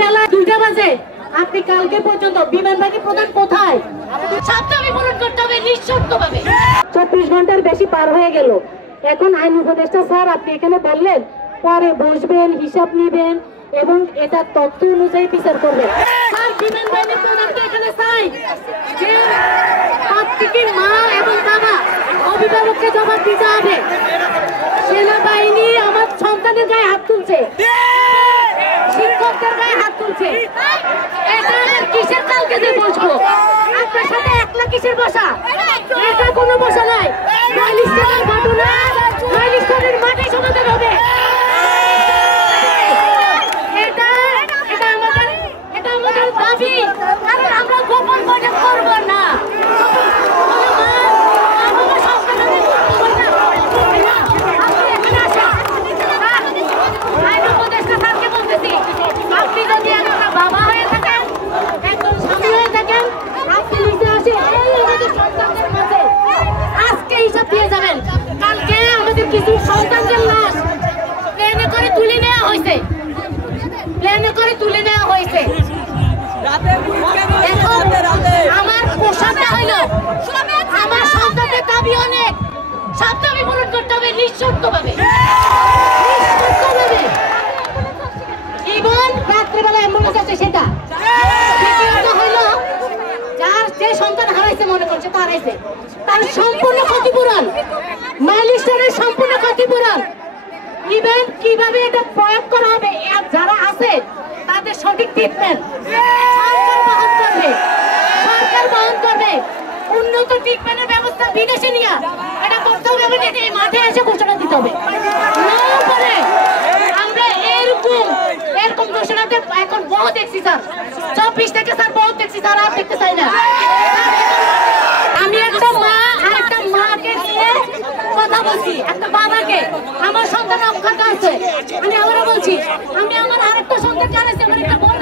বেলা 2টা বাজে আপনি কালকে পর্যন্ত বিমানবাহী প্রধান কোথায়? সাবধানে পূরণ করতে হবে নিঃশর্তভাবে। 24 ঘন্টার বেশি পার হয়ে গেল। এখন আইন উপদেষ্টা স্যার আপনি এখানে বললেন পরে বসবেন, হিসাব নেবেন এবং এটা তথ্য অনুযায়ী বিচার করবেন। স্যার বিমানবাহিনী প্রধানকে এখানে চাই যে প্রত্যেকের মা এবং বাবা অভিভাবককে জবাব দিতে হবে। সেনাবাহিনী আমার সন্তানের গায়ে হাত তুলছে, শিক্ষকদের গায়ে হাত তুলছে। এটা কিসের কালকে যে বসবো? আপনার সাথে একলা কিসের বসা? এটা কোনো বসা নাই। মাইলস্টোনের ঘটনা মাইলস্টোনের মাঠে সমাধান হবে। এটা আমাদের দাবি। কারণ আমরা গোপন বৈঠক করবো না। আপনি যদি একটা বাবা হয়ে থাকেন, একজন স্বামী হয়ে থাকেন, আপনি নিজে আসে আমাদের সন্তানদের মাঝে আজকে হিসাব দিয়ে যাবেন। কালকে আমাদের কিছু সন্তানদের লাশ প্লেনে করে তুলে নেওয়া হয়েছে, এখন আমার প্রশ্নটা হইল আমার সন্তানদের দাবি অনেক, সব দাবি পূরণ করতে হবে নিঃশর্তভাবে। জীবন রাত্রিবেলা অ্যাম্বুলেন্স আছে সেটা হইল যার যে সন্তান হারাইছে মনে করছে তার হারাইছে, তার সম্পূর্ণ ক্ষতিপূরণ, মাইলস্টোনের সম্পূর্ণ ক্ষতিপূরণ। ইভেন কিভাবে এটা প্রয়োগ করা হবে যারা আছে তাদের সঠিক ট্রিটমেন্ট সরকার বহন করবে। উন্নত ট্রিটমেন্টের ব্যবস্থা বিদেশে নিয়ে এটা করতে হবে। এই মাঠে এসে ঘোষণা দিতে হবে। আমরা এরকম ঘোষণাতে এখন বহু দেখছি স্যার, 24 থেকে স্যার বহু দেখছি স্যার, আর দেখতে চাই না। আমি একটা মা আর একটা মাকে নিয়ে কথা বলছি, একটা বাবাকে, আমার সন্তান অক্ষত আছে, আমি আবারও বলছি আমি আমার আরেকটা সন্তান জানাইছি, আমার একটা বোন